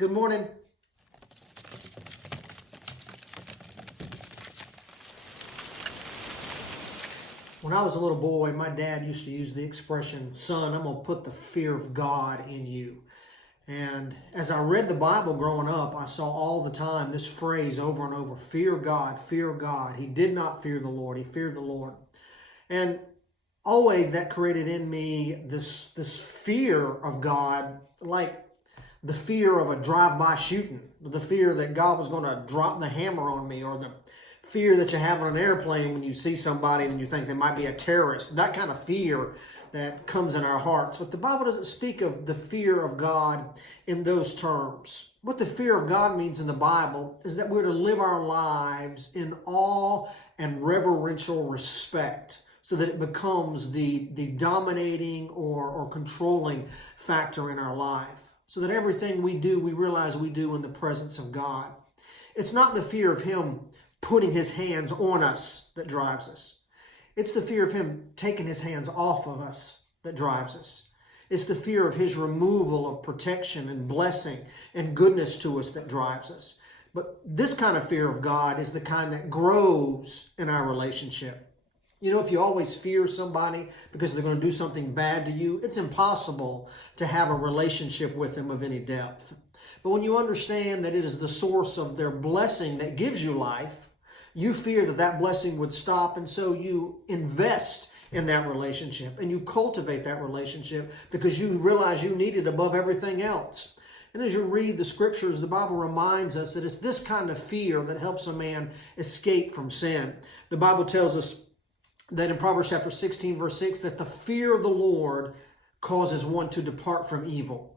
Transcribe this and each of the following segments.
Good morning. When I was a little boy, my dad used to use the expression, son, I'm going to put the fear of God in you. And as I read the Bible growing up, I saw all the time this phrase over and over, fear God, fear God. He did not fear the Lord. He feared the Lord. And always that created in me this fear of God, like the fear of a drive-by shooting, the fear that God was going to drop the hammer on me, or the fear that you have on an airplane when you see somebody and you think they might be a terrorist, that kind of fear that comes in our hearts. But the Bible doesn't speak of the fear of God in those terms. What the fear of God means in the Bible is that we're to live our lives in awe and reverential respect, so that it becomes the dominating or controlling factor in our life. So that everything we do, we realize we do in the presence of God. It's not the fear of Him putting His hands on us that drives us. It's the fear of Him taking His hands off of us that drives us. It's the fear of His removal of protection and blessing and goodness to us that drives us. But this kind of fear of God is the kind that grows in our relationship. You know, if you always fear somebody because they're going to do something bad to you, it's impossible to have a relationship with them of any depth. But when you understand that it is the source of their blessing that gives you life, you fear that that blessing would stop, and so you invest in that relationship and you cultivate that relationship because you realize you need it above everything else. And as you read the scriptures, the Bible reminds us that it's this kind of fear that helps a man escape from sin. The Bible tells us that in Proverbs chapter 16, verse 6, that the fear of the Lord causes one to depart from evil.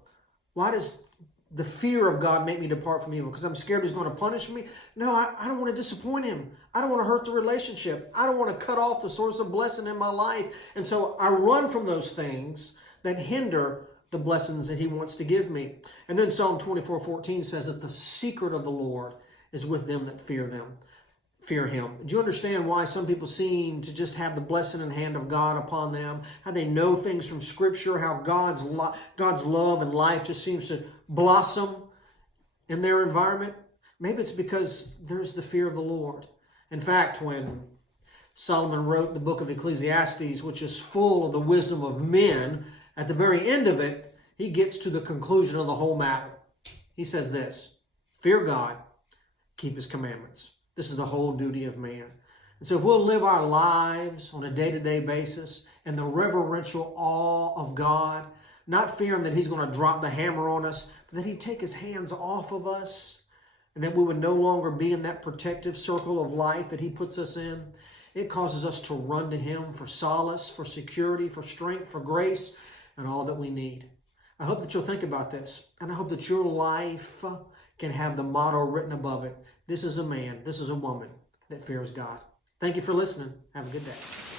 Why does the fear of God make me depart from evil? Because I'm scared He's going to punish me? No, I don't want to disappoint Him. I don't want to hurt the relationship. I don't want to cut off the source of blessing in my life. And so I run from those things that hinder the blessings that He wants to give me. And then Psalm 24:14 says that the secret of the Lord is with them that fear Him. Do you understand why some people seem to just have the blessing and hand of God upon them? How they know things from Scripture, how God's love and life just seems to blossom in their environment? Maybe it's because there's the fear of the Lord. In fact, when Solomon wrote the book of Ecclesiastes, which is full of the wisdom of men, at the very end of it, he gets to the conclusion of the whole matter. He says this, fear God, keep His commandments. This is the whole duty of man. And so if we'll live our lives on a day-to-day basis in the reverential awe of God, not fearing that He's going to drop the hammer on us, but that He'd take His hands off of us, and that we would no longer be in that protective circle of life that He puts us in, it causes us to run to Him for solace, for security, for strength, for grace, and all that we need. I hope that you'll think about this, and I hope that your life can have the motto written above it. This is a man, this is a woman that fears God. Thank you for listening. Have a good day.